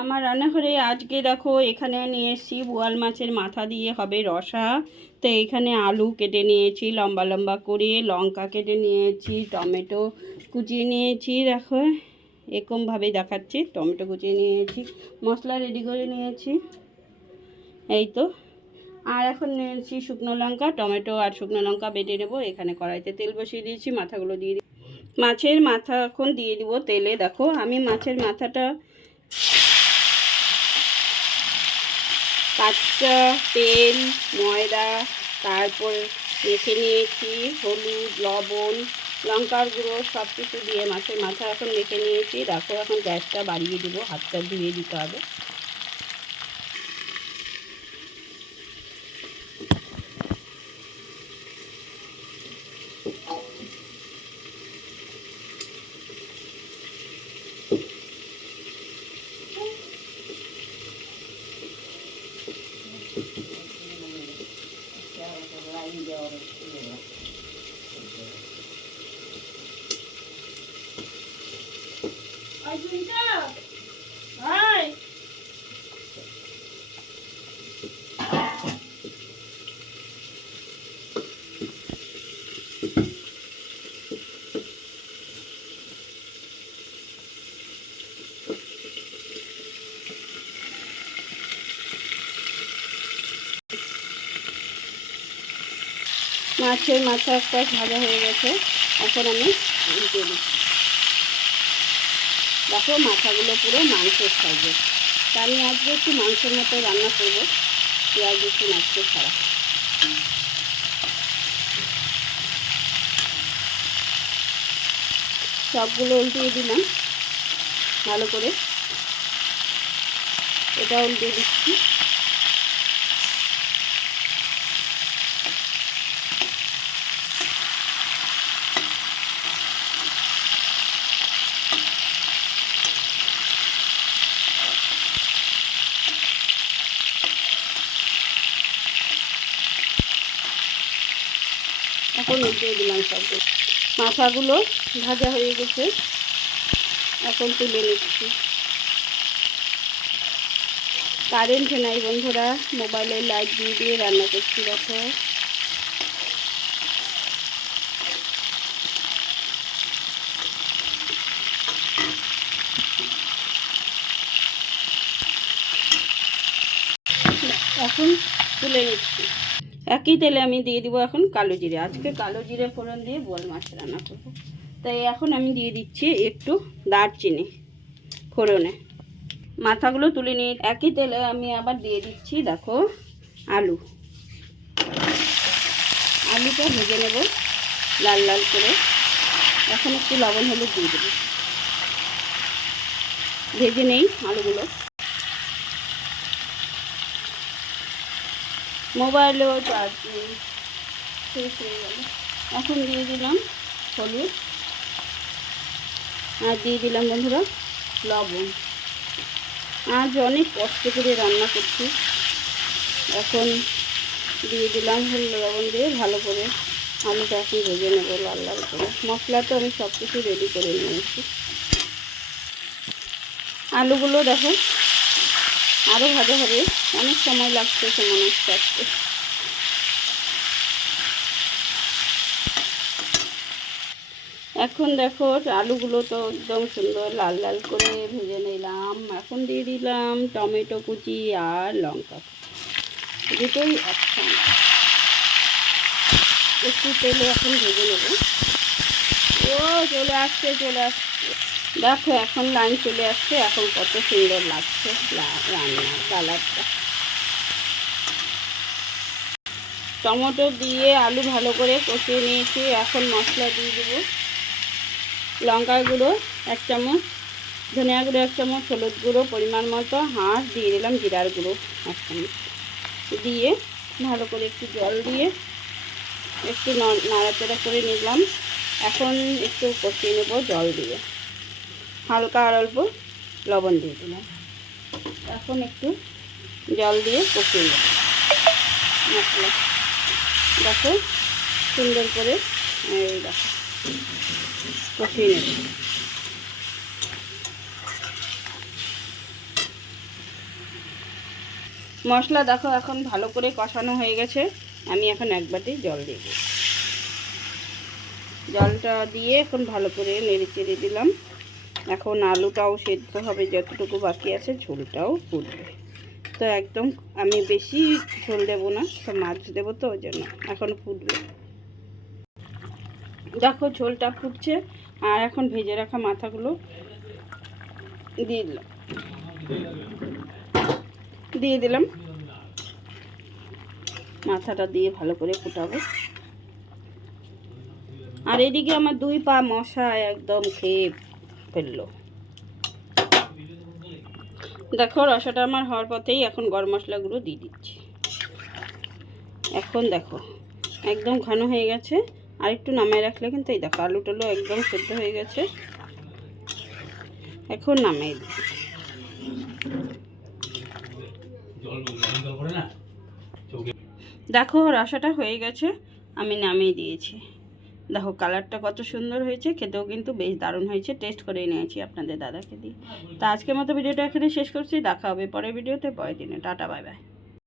আমার রান্নাঘরে আজকে দেখো এখানে নিয়ে এসেছি বোয়াল মাছের মাথা দিয়ে হবে রসা। তো এখানে আলু কেটে নিয়েছি, লম্বা লম্বা করে, লঙ্কা কেটে নিয়েছি, টমেটো কুচিয়ে নিয়েছি, দেখো। এরকমভাবে দেখাচ্ছি, টমেটো কুচিয়ে নিয়েছি, মশলা রেডি করে নিয়েছি। এই তো। আর এখন নিয়েছি শুকনো লঙ্কা, টমেটো আর শুকনো লঙ্কা বেটে নেব। এখানে কড়াইতে তেল বসিয়ে দিয়েছি, মাথাগুলো দিয়ে মাছের মাথা এখন দিয়ে দিব তেলে। দেখো, আমি মাছের মাথাটা কাঁচা তেল, ময়দা, তারপর মেখে নিয়েছি হলুদ, লবণ, লঙ্কার গুঁড়ো সব কিছু দিয়ে মাছের মাথা এখন মেখে নিয়েছি। দেখো এখন গ্যাসটা বাড়িয়ে দেবো, হাতটা ধুয়ে দিতে হবে। মাছের মাথা একটা ভাজা হয়ে গেছে। এখন আমি দেখো মাথাগুলো পুরো মাংসের সাইজের তা আমি আজকে একটু মাংসের মতো রান্না করব। পেঁয়াজ একটু আজকে ছাড়া। সবগুলো উল্টিয়ে দিলাম ভালো করে। এটা উল্টিয়ে দিচ্ছি। এখন উল্টে দিলাম সবগুলো। মাথাগুলো ভাজা হয়ে গেছে। এখন তুলে নিচ্ছি। কারেন্ট নাই বন্ধুরা মোবাইলে লাইট দিয়ে দিয়ে রান্না করছি, দেখো। এখন তুলে নিচ্ছি। একই তেলে আমি দিয়ে দিব এখন কালো জিরে। আজকে কালো জিরে ফোড়ন দিয়ে বোয়াল মাছ রান্না করব। তাই এখন আমি দিয়ে দিচ্ছি একটু দারচিনি ফোড়নে। মাথাগুলো তুলে নিয়ে একই তেলে আমি আবার দিয়ে দিচ্ছি, দেখো, আলু। আলুটা ভেজে নেব লাল লাল করে। এখন একটু লবণ হলুদ দিয়ে দেবো। ভেজে নেই আলুগুলো। মোবাইলেও চার্জ নেই। শেষ হয়ে গেল এখন দিয়ে দিলাম হলুদ। আর দিয়ে দিলাম বন্ধুরা লবণ। আজ অনেক কষ্ট করে রান্না করছি। এখন দিয়ে দিলাম হলুদ লবণ দিয়ে ভালো করে আলুটা এখন ভেজে নেব লাল লাল করে। মশলা তো আমি সব কিছু রেডি করে নিয়েছি। আলুগুলো দেখো আরও ভাজা হবে। অনেক সময় লাগছে সে হচ্ছে আজকে এখন দেখো আলুগুলো তো একদম সুন্দর লাল লাল করে ভেজে নিলাম। এখন দিয়ে দিলাম টমেটো কুচি আর লঙ্কা কুচি। দুটোই একসঙ্গে। একটু তেলে এখন ভেজে নেব। ও, চলে আসছে চলে আসছে। দেখো, এখন লাইন চলে আসছে, এখন কত সুন্দর লাগছে রান্না, কালারটা। টমেটো দিয়ে আলু ভালো করে কষিয়ে নিয়েছি, এখন মশলা দিয়ে দেবো। লঙ্কা গুঁড়ো, এক চামচ, ধনিয়া গুঁড়ো, এক চামচ, হলুদ গুঁড়ো, পরিমাণ মতো হাঁস দিয়ে দিলাম জিরার গুঁড়ো, এক চামচ। দিয়ে ভালো করে একটু জল দিয়ে একটু নাড়াচাড়া করে নিলাম। এখন একটু কষিয়ে নেব জল দিয়ে। হালকা আর অল্প লবণ দিয়ে দিলাম। এখন একটু জল দিয়ে কষিয়ে নেব। মশলা। দেখো, সুন্দর করে এই দেখো, কষিয়ে নেব। মশলা দেখো, এখন ভালো করে কষানো হয়ে গেছে। আমি এখন এক বাটি জল দিয়ে জলটা দিয়ে এখন ভালো করে নেড়ে চেড়ে দিলাম। এখন আলুটাও সেদ্ধ হবে, যতটুকু বাকি আছে ঝোলটাও ফুটবে তো একদম আমি বেশি ঝোল দেবো না তো মাছ দেবো তো, ওই জন্য এখন ফুটবে। দেখো ঝোলটা ফুটছে, আর এখন ভেজে রাখা মাথাগুলো দিয়ে দিলাম। দিয়ে দিলাম। মাথাটা দিয়ে ভালো করে ফুটাবো। আর এদিকে আমার দুই পা মশা একদম খেয়ে ফেলল দেখো, রসাটা আমার হওয়ার পথেই এখন গরম মশলাগুলো দিয়ে দিচ্ছি। এখন দেখো, একদম ঘন হয়ে গেছে। আর একটু নামিয়ে রাখলে কিন্তু এই দেখো আলু টালু একদম সেদ্ধ হয়ে গেছে। এখন নামিয়ে দিচ্ছি। দেখো, রসাটা হয়ে গেছে, আমি নামিয়ে দিয়েছি। দেখো কালারটা কত সুন্দর হয়েছে, খেতেও কিন্তু বেশ দারুণ হয়েছে টেস্ট করে নিয়েছি আপনাদের দাদাকে দিয়ে। তা আজকের মতো ভিডিওটা এখানে শেষ করছি, দেখা হবে পরের ভিডিওতে, পরের দিনে। Tata bye bye